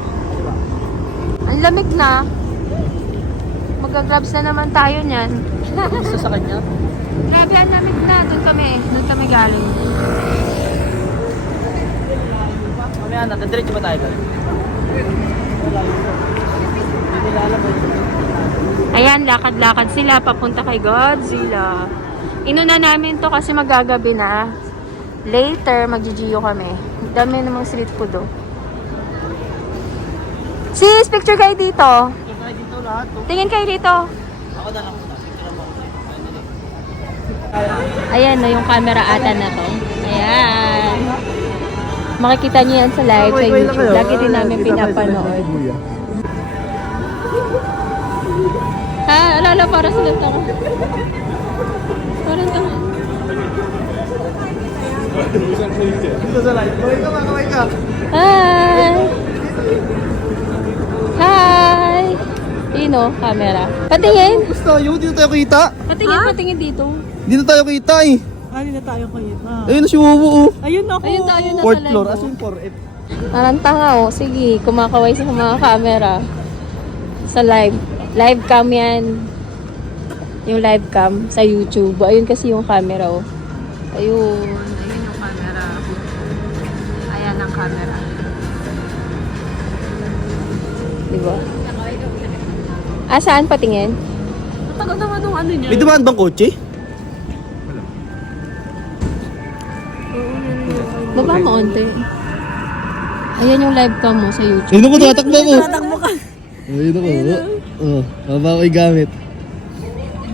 Ang lamig na. Mag-grabs na naman tayo niyan. Isa sa kanya. Grabe, ang lamig na. Doon kami galing. Mamaya natin, diretso ba tayo? Ayan, lakad-lakad sila papunta kay Godzilla. Inuna namin to kasi magagabi na. Later, mag-GGO kami. Dami namang street food, oh. Sis, picture kayo dito. Dito lahat. Tingin kayo dito. Ako na lang. Ayan na yung camera ata na to. Ayan. Makikita niyo yan sa live sa YouTube. Lagi din namin pinapanood. Ha? Alala, para sila tanga. Parang tanga. Dito sa light. Kaway ka. Hi! Hi! Ino, camera. Patingin! Gusto yun, dito tayo kita. Patingin dito. Dito tayo kita eh. Ano na tayo kayo? Ayun na si Wuwu oh. Ayun ako. Ayun tayo na Fourth sa floor, live. as in 4F. Parang tanga, oh. Sige, kumakaway sa mga camera. Sa live. Live cam yan. Yung live cam sa YouTube. Ayun kasi yung camera, oh. Ayun. Ayun yung camera. Ayan ang camera. Diba? Saan patingin? Matagal naman nung ano niya. May dumaan bang kotse? Baba mo onte. Ayan yung live cam mo sa YouTube. Ayun ako, tatakbo ko. Ayun ako. Baba ko yung gamit.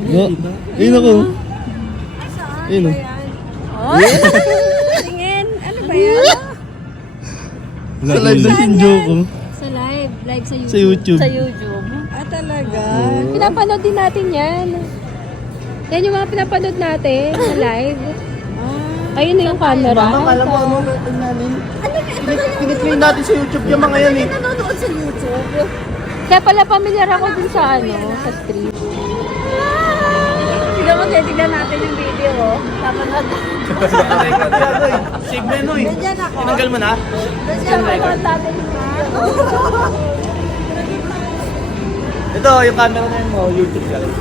No. Ayun ako. Ayun o. Tingin! Ano ba yan? Sa live na Shinjuku. Sa live. Live sa YouTube. Sa YouTube. Sa YouTube. Talaga. Pinapanood din natin yan. Yan yung mga pinapanood natin sa live. Ayun na yung camera. Alam mo ano natin namin? Piniplay natin sa YouTube yung mga yan eh. Nanonood sa YouTube. Kaya pala familiar ako dun sa sa stream. Tignan natin yung video, oh. Napanood. Save na yun eh. Tinanggal mo na? Napanood natin yung video. Ito, yung camera na yun mo, YouTube ka lang.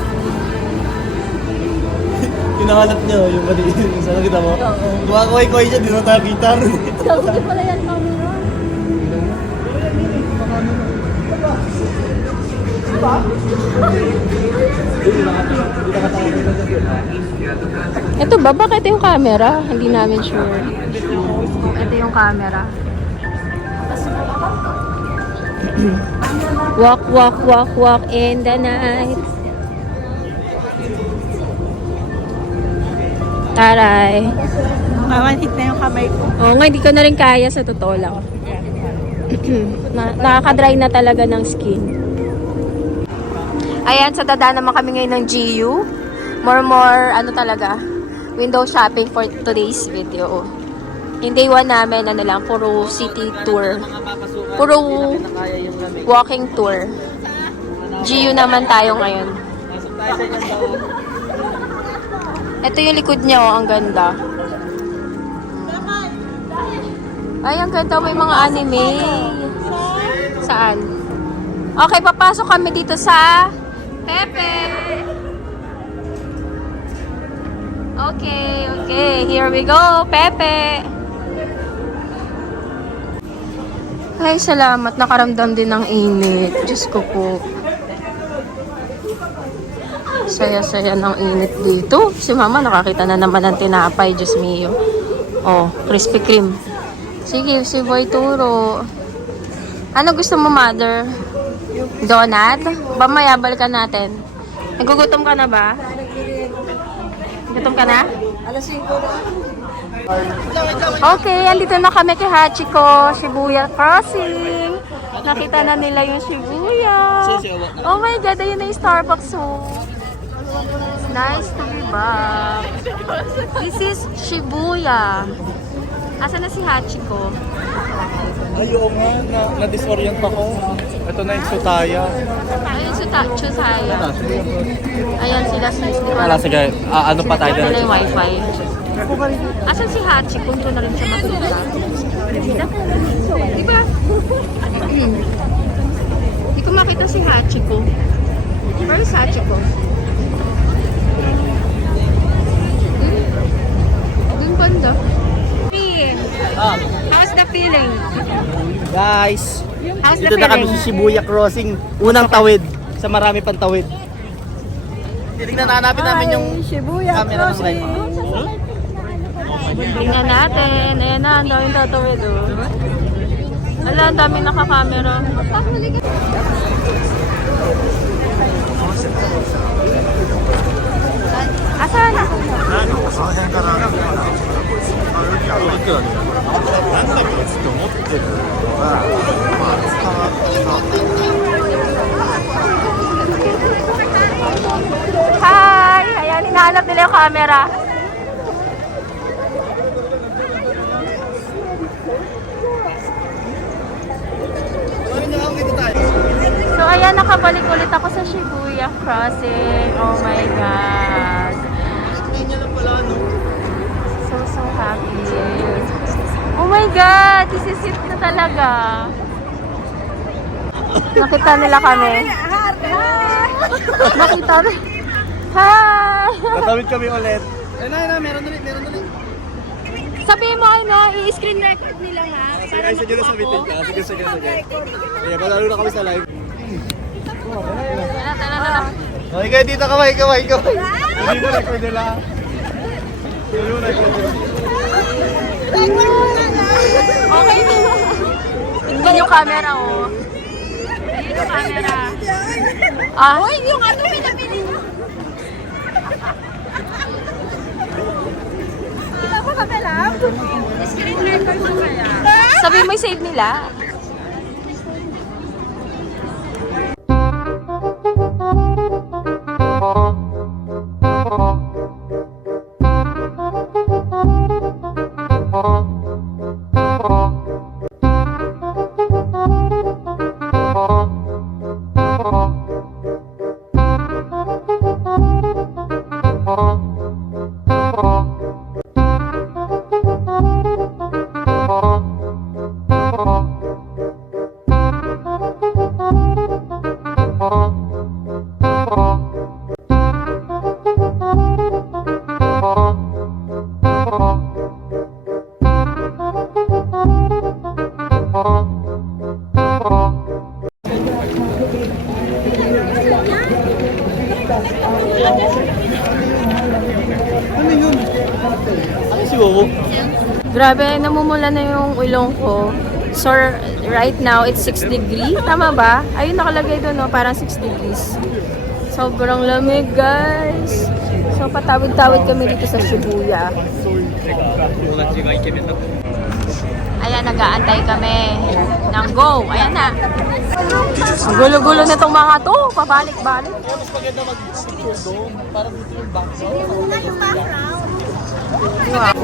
Hinahanap niya yung mali. Saan kita mo? Kumakaway-kaway siya, di na tayo kita. Hindi pala yan camera. Ito ba? Bakit yung camera? Hindi namin sure. Ito yung camera. Walk, walk, walk, walk in the night. Taray. Mamanhit na yung kamay ko. Oo nga, hindi ko na rin kaya sa totoo lang. Nakaka-dry na talaga ng skin. Ayan, so dada naman kami ngayon ng GU. More, ano talaga, window shopping for today's video. Yung day 1 namin, ano lang, puro city tour. Puro walking tour. GU naman tayo ngayon. Ito yung likod niya, oh, ang ganda. Ay, ang ganda, may mga anime. Saan? Okay, papasok kami dito sa Pepe. Okay, here we go, Pepe. Ay, salamat. Nakaramdam din ng init. Diyos ko po. Saya-saya ng init dito. Si Mama nakakita na naman ng tinapay. Diyos mio. Oh, Krispy Kreme. Sige, si Boy turo. Ano gusto mo, Mother? Donut? Mamaya balikan natin. Nagugutom ka na ba? Gutom ka na? Alas 5. Okay, andito na kami kay Hachiko, Shibuya Crossing. Nakita na nila yung Shibuya. Oh my God, ayun na yung Starbucks. Oh. Nice to be back. This is Shibuya. Asa na si Hachiko? Ayaw nga, na-disorient ako. Ito na yung Sutaya. Ayun, Chusaya. Ayan sila sis, di ba? Sige, ano pa tayo Wala yung wifi. Asan si Hachiko? Doon na rin siya makita. Di ba? Hindi ko makita si Hachiko. Where is Hachiko? Doon banda. How's the feeling? Guys, How's the dito na kami feeling? sa Shibuya Crossing. Unang tawid sa marami pang tawid. Titignan hanapin namin yung Shibuya camera ng live. Tingnan natin. Ayan na, ang daming tatawid. Oh. Ala, ang daming nakakamera. Asan? Hi! Ayan, hinahanap nila yung camera. So, ayan, nakabalik ulit ako sa Shibuya Crossing. Oh my God. So happy. Oh my God! This is it na talaga. Nakita nila kami. Nakita rin. Hi! Natawid kami ulit. Meron ulit. Sabihin mo ano, i-screen record nila ha. Ay, sige na sabitin ka. Sige. Kaya palalo na kami sa live. Tara. Okay, kayo dito, kaway. Hindi mo record nila. Hindi mo record nila. Okay na. Tingnan yung camera, oh. Ayun yung camera. Hoy, yung ano pinapili niyo. Wala pa kami lang. Screen record mo kaya. Sabi mo save nila. Grabe, namumula na yung ilong ko. So, right now, it's 6 degrees. Tama ba? Ayun, nakalagay doon, no? Parang 6 degrees. Sobrang lamig, guys. So, patawid-tawid kami dito sa Shibuya. Ayan, nag-aantay kami ng go. Ayan na. Ang gulo-gulo na itong mga to. Pabalik-balik. Wow.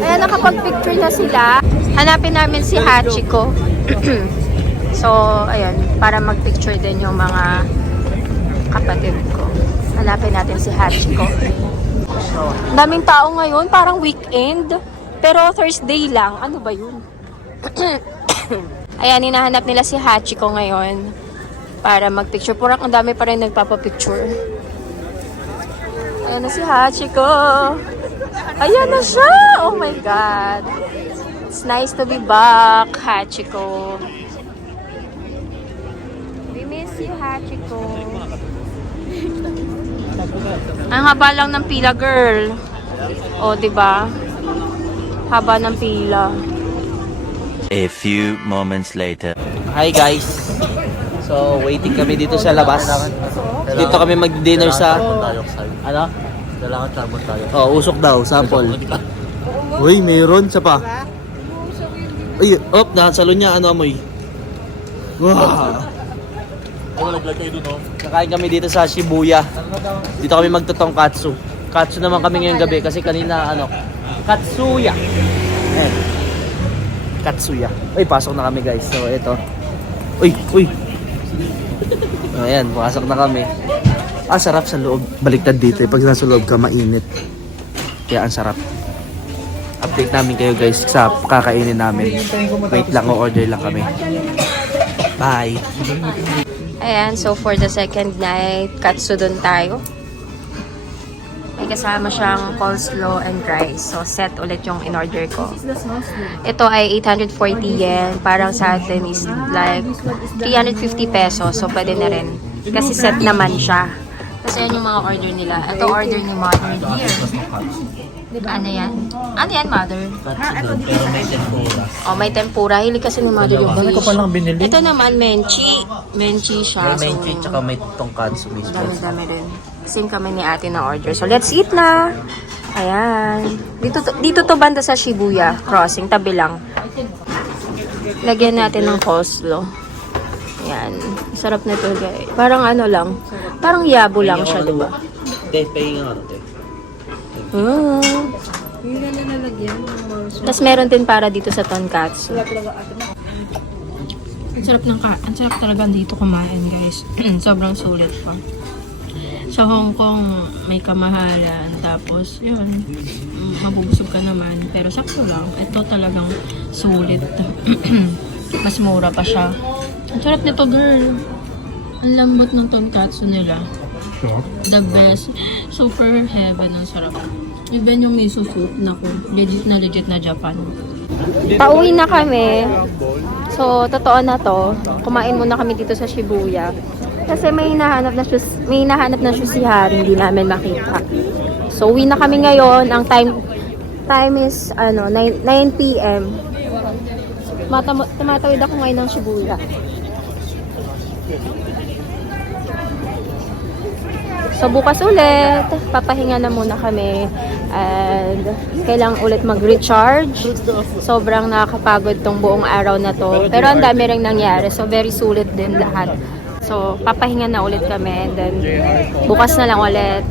Ayan, nakapag-picture na sila. Hanapin namin si Hachiko. So, ayan, para mag-picture din yung mga kapatid ko. Hanapin natin si Hachiko. So, daming tao ngayon, parang weekend. Pero Thursday lang. Ano ba yun? Ayan, hinahanap nila si Hachiko ngayon para mag-picture. Purang ang dami pa rin nagpapapicture. Ayan na si Hachiko. Ayan na siya! Oh my God! It's nice to be back, Hachiko. We miss you, Hachiko. Ang haba lang ng pila, girl. O, diba? Haba ng pila. A few moments later. Hi guys! So, waiting kami dito sa labas. Dito kami mag-dinner sa... Ano? Kailangan sabon tayo. Oh, usok daw, sample. Uy, mayroon. Sa pa. Uy, nakasalo niya. Ano amoy? Wow! Nag-vlog kayo dun, no? Kakain kami dito sa Shibuya. Dito kami magtotong katsu. Katsu naman kami ngayong gabi kasi kanina Katsuya. Ayan. Katsuya. Uy, pasok na kami guys. So, ito. Uy! Ayan, pasok na kami. Sarap sa loob. Baliktad dito. Pag nasa loob ka, mainit. Kaya ang sarap. Update namin kayo guys sa kakainin namin. Wait lang, order lang kami. Bye! Ayan, so for the second night, katsudon tayo. May kasama siyang coleslaw and rice. So, set ulit yung in-order ko. Ito ay 840 yen. Parang sa atin is like 350 pesos. So, pwede na rin. Kasi set naman siya. Kasi yan yung mga order nila. Ito order ni Mother here. Ano yan? Ano yan, Mother? Pero may tempura. Oh, may tempura. Hilig kasi ni Mother yung Dami ko fish. palang binili. Ito naman, menchi. Menchi siya. May So, menchi tsaka may tongkatsu mismo. dami-dami rin. Same kami ni ate na order. So, let's eat na! Ayan. Dito to banda sa Shibuya Crossing. Tabi lang. Lagyan natin ng coleslaw. Ayan. Sarap na to, guys. Parang ano lang. Parang yabo lang siya, diba? Pahinga nga ito. Tapos meron din para dito sa tonkatsu. Ang sarap talaga dito kumain, guys. Sobrang sulit pa. Sa Hong Kong, may kamahalan. Tapos, yun, mabubusog ka naman. Pero sakto lang. Ito talagang sulit. Mas mura pa siya. Ang sarap nito, girl. Ang lambot ng tonkatsu nila. The best. Super heaven. Ang sarap. Even yung miso soup, naku, legit na Japan. Pauwi na kami. So, totoo na to. Kumain muna kami dito sa Shibuya. Kasi may hinahanap na susihan, hindi namin makita. So, uwi na kami ngayon. Ang time is 9 p.m. Tumatawid ako ngayon ng Shibuya. So, bukas ulit, papahinga na muna kami and kailangan ulit mag-recharge. Sobrang nakakapagod tong buong araw na to. Pero ang dami ring nangyari. So, very sulit din lahat. So, papahinga na ulit kami and then bukas na lang ulit.